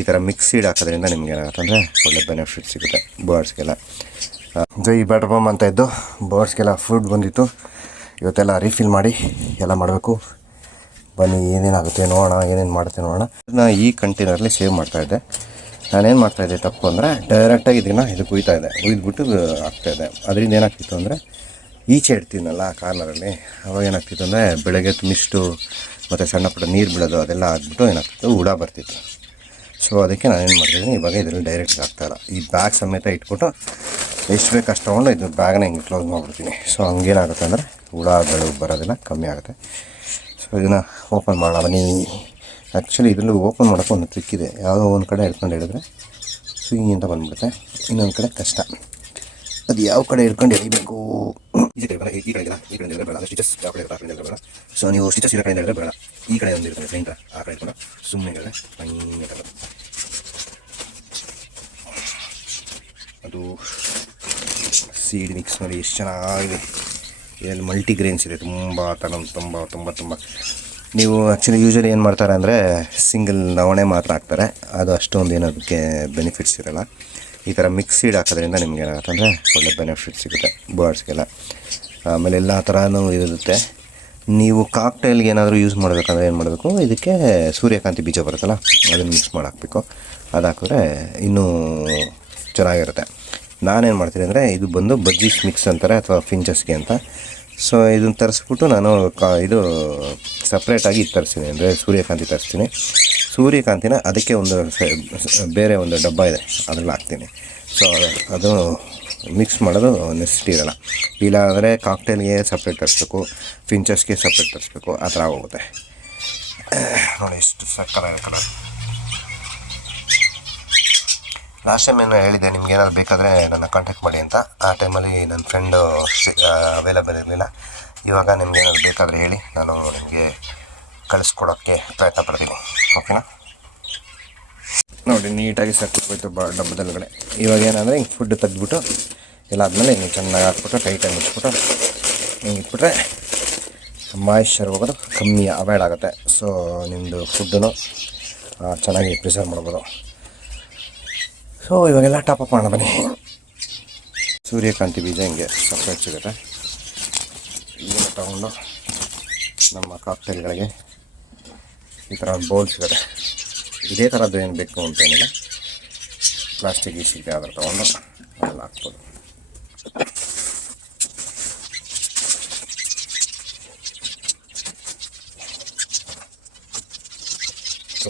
ಈ ಥರ mix seed ಹಾಕೋದ್ರಿಂದ ನಿಮ್ಗೆ ಏನಾಗುತ್ತೆ ಅಂದರೆ ಒಳ್ಳೆ ಬೆನಿಫಿಟ್ ಸಿಗುತ್ತೆ ಬರ್ಡ್ಸ್ಗೆಲ್ಲ. ಜೈ ಬ್ಯಾಟರ್ ಬಾಂಬ್ ಅಂತ ಇದ್ದು ಬರ್ಡ್ಸ್ಗೆಲ್ಲ ಫುಡ್ ಬಂದಿತ್ತು. ಇವತ್ತೆಲ್ಲ ರೀಫಿಲ್ ಮಾಡಿ ಎಲ್ಲ ಮಾಡಬೇಕು. ಬನ್ನಿ ಏನೇನಾಗುತ್ತೆ ನೋಡೋಣ, ಏನೇನು ಮಾಡುತ್ತೆ ನೋಡೋಣ. ನಾನು ಈ ಕಂಟೈನರಲ್ಲಿ ಸೇವ್ ಮಾಡ್ತಾಯಿದ್ದೆ. ನಾನೇನು ಮಾಡ್ತಾಯಿದ್ದೆ ತಪ್ಪು ಅಂದರೆ ಡೈರೆಕ್ಟಾಗಿ ಇದಕ್ಕೆ ಹುಯ್ತಾಯಿದ್ದೆ, ಹುಯ್ದುಬಿಟ್ಟು ಹಾಕ್ತಾಯಿದ್ದೆ. ಅದರಿಂದ ಏನಾಗ್ತಿತ್ತು ಅಂದರೆ ಈಚೆ ಇಡ್ತೀನಲ್ಲ ಕಾರ್ನರಲ್ಲಿ, ಅವಾಗ ಏನಾಗ್ತಿತ್ತು ಅಂದರೆ ಬೆಳಗ್ಗೆ ಮಿಸ್ಟು ಮತ್ತು ಸಣ್ಣ ಪುಟ್ಟ ನೀರು ಬಿಡೋದು ಅದೆಲ್ಲ ಆಗ್ಬಿಟ್ಟು ಏನಾಗ್ತಿತ್ತು, ಹುಳ ಬರ್ತಿತ್ತು. ಸೊ ಅದಕ್ಕೆ ನಾನೇನು ಮಾಡ್ತಿದ್ದೀನಿ, ಇವಾಗ ಇದರಲ್ಲಿ ಡೈರೆಕ್ಟ್ ಆಗ್ತಾಯಿಲ್ಲ, ಈ ಬ್ಯಾಗ್ ಸಮೇತ ಇಟ್ಬಿಟ್ಟು ಎಷ್ಟು ಬೇಕು ಅಷ್ಟು ತೊಗೊಂಡು ಇದು ಬ್ಯಾಗ್ನ ಹಿಂಗೆ ಕ್ಲೋಸ್ ಮಾಡಿಬಿಡ್ತೀನಿ. ಸೊ ಹಂಗೇನಾಗುತ್ತೆ ಅಂದರೆ ಹುಳಗಳು ಬರೋದೆಲ್ಲ ಕಮ್ಮಿ ಆಗುತ್ತೆ. ಸೊ ಇದನ್ನು ಓಪನ್ ಮಾಡೋಣ ಬನ್ನಿ. ಆ್ಯಕ್ಚುಲಿ ಇದರಲ್ಲಿ ಓಪನ್ ಮಾಡೋಕ್ಕೆ ಒಂದು ಟ್ರಿಕ್ ಇದೆ. ಯಾವುದೋ ಒಂದು ಕಡೆ ಹಿಡ್ಕೊಂಡು ಹೇಳಿದ್ರೆ ಸ್ವಿಂಗ್ ಅಂತ ಬಂದುಬಿಡುತ್ತೆ, ಇನ್ನೊಂದು ಕಡೆ ಕಷ್ಟ. ಅದು ಯಾವ ಕಡೆ ಹಿಡ್ಕೊಂಡು ಎಳಿಬೇಕು, ಈ ಕಡೆ ಈ ಕಡೆ ಬೇಡ, ಸ್ಟಿಚಸ್ ಯಾವ ಕಡೆ ಬೇಡ. ಸೊ ನೀವು ಸ್ಟಿಚಸ್ ಇರೋ ಕಡೆಯಿಂದ ಹೇಳಿದ್ರೆ ಬೇಡ, ಈ ಕಡೆ ಒಂದು ಇರ್ತದೆ ಸೆಂಟರ್, ಆ ಕಡೆ ಇಟ್ಕೊಂಡು ಸುಮ್ಮನೆ ಹೇಳಿದ್ರೆ ಹಂಗೆ ಅದು ಸೀಡ್ ಮಿಕ್ಸ್ ಮಾಡಿ ಎಷ್ಟು ಚೆನ್ನಾಗಿದೆ. ಇದರಲ್ಲಿ ಮಲ್ಟಿಗ್ರೇನ್ಸ್ ಇದೆ, ತುಂಬ. ನೀವು ಆ್ಯಕ್ಚುಲಿ ಯೂಶ್ವಲಿ ಏನು ಮಾಡ್ತಾರೆ ಅಂದರೆ ಸಿಂಗಲ್ ನವಣೆ ಮಾತ್ರ ಹಾಕ್ತಾರೆ, ಅದು ಅಷ್ಟೊಂದು ಏನೋದಕ್ಕೆ ಬೆನಿಫಿಟ್ಸ್ ಇರೋಲ್ಲ. ಈ ಥರ ಮಿಕ್ಸ್ ಸೀಡ್ ಹಾಕೋದ್ರಿಂದ ನಿಮ್ಗೆ ಏನಾಗುತ್ತೆ ಅಂದರೆ ಒಳ್ಳೆ ಬೆನಿಫಿಟ್ ಸಿಗುತ್ತೆ ಬರ್ಡ್ಸ್ಗೆಲ್ಲ. ಆಮೇಲೆ ಎಲ್ಲ ಥರನೂ ಇರುತ್ತೆ. ನೀವು ಕಾಕ್ಟೈಲ್ಗೆ ಏನಾದರೂ ಯೂಸ್ ಮಾಡಬೇಕಂದ್ರೆ ಏನು ಮಾಡಬೇಕು, ಇದಕ್ಕೆ ಸೂರ್ಯಕಾಂತಿ ಬೀಜ ಬರುತ್ತಲ್ಲ ಅದನ್ನು ಮಿಕ್ಸ್ ಮಾಡಿ ಹಾಕಬೇಕು. ಅದು ಹಾಕಿದ್ರೆ ಇನ್ನೂ ಚೆನ್ನಾಗಿರುತ್ತೆ. ನಾನೇನು ಮಾಡ್ತೀನಿ ಅಂದರೆ ಇದು ಬಂದು ಬಜ್ಜೀಸ್ ಮಿಕ್ಸ್ ಅಂತಾರೆ ಅಥವಾ ಫಿಂಚಸ್ಗೆ ಅಂತ. ಸೊ ಇದನ್ನು ತರಿಸ್ಬಿಟ್ಟು ನಾನು ಇದು ಸಪ್ರೇಟಾಗಿ ಇದು ತರಿಸ್ತೀನಿ, ಅಂದರೆ ಸೂರ್ಯಕಾಂತಿ ತರಿಸ್ತೀನಿ. ಸೂರ್ಯಕಾಂತಿನ ಅದಕ್ಕೆ ಒಂದು ಬೇರೆ ಒಂದು ಡಬ್ಬ ಇದೆ, ಅದರಲ್ಲಿ ಹಾಕ್ತೀನಿ. ಸೊ ಅದು ಮಿಕ್ಸ್ ಮಾಡೋದು ನೆಸಿಟಿ ಇರೋಲ್ಲ. ಇಲ್ಲ ಅಂದರೆ ಕಾಕ್ಟೈಲ್ಗೆ ಸಪ್ರೇಟ್ ತರಿಸ್ಬೇಕು, ಫಿಂಚಸ್ಗೆ ಸಪ್ರೇಟ್ ತರಿಸ್ಬೇಕು, ಆ ಥರ ಆಗೋಗುತ್ತೆ. ನೋಡಿ ಎಷ್ಟು ಸಕ್ಕತ್ತಾಗಿದೆ ಕಲರ್. ಲಾಸ್ಟ್ ಟೈಮ್ ಏನು ಹೇಳಿದ್ದೆ, ನಿಮ್ಗೆ ಏನಾದ್ರು ಬೇಕಾದರೆ ನನ್ನ ಕಾಂಟ್ಯಾಕ್ಟ್ ಮಾಡಿ ಅಂತ. ಆ ಟೈಮಲ್ಲಿ ನನ್ನ ಫ್ರೆಂಡು ಅವೈಲೇಬಲ್ ಇರಲಿಲ್ಲ. ಇವಾಗ ನಿಮ್ಗೆ ಏನಾದ್ರು ಬೇಕಾದರೆ ಹೇಳಿ, ನಾನು ನಿಮಗೆ ಕಳಿಸ್ಕೊಡೋಕ್ಕೆ ಪ್ರಯತ್ನ ಪಡ್ತೀನಿ. ಓಕೆನಾ? ನೋಡಿ ನೀಟಾಗಿ ಸಕ್ಕೋಯ್ತು ಡಬ್ಬದೊಳಗಡೆ. ಇವಾಗ ಏನಂದರೆ ಹಿಂಗೆ ಫುಡ್ ತೆಗೆದ್ಬಿಟ್ಟು ಎಲ್ಲ ಆದಮೇಲೆ ಹಿಂಗೆ ಚೆನ್ನಾಗಿ ಹಾಕ್ಬಿಟ್ಟು ಟೈಟಾಗಿ ಮುಚ್ಬಿಟ್ಟು ಹಿಂಗೆ ಇಟ್ಬಿಟ್ರೆ ಮಾಯಿಶ್ಚರ್ ಹೋಗೋದು ಕಮ್ಮಿ ಅವಾಯ್ಡ್ ಆಗುತ್ತೆ. ಸೊ ನಿಮ್ಮದು ಫುಡ್ಡನ್ನು ಚೆನ್ನಾಗಿ ಪ್ರಿಸರ್ವ್ ಮಾಡ್ಬೋದು. ಸೊ ಇವಾಗೆಲ್ಲ ಟಾಪಪ್ ಮಾಡೋಣ ಬನ್ನಿ. ಸೂರ್ಯಕಾಂತಿ ಬೀಜ ಹಿಂಗೆ ಸಪ್ರೇಟ್ ಸಿಗುತ್ತೆ. ಇದನ್ನು ತಗೊಂಡು ನಮ್ಮ ಕಾಕ್ಟೈಲ್ಗಳಿಗೆ ಈ ಥರ ಒಂದು ಬೌಲ್ ಸಿಗುತ್ತೆ. ಇದೇ ಥರದ್ದು ಏನು ಬೇಕು ಅಂತೇನಿಲ್ಲ, ಪ್ಲಾಸ್ಟಿಕ್ ಸಿಗುತ್ತೆ, ಅದರ ತೊಗೊಂಡು ಅದೆಲ್ಲ ಹಾಕ್ಬೋದು. ಸೊ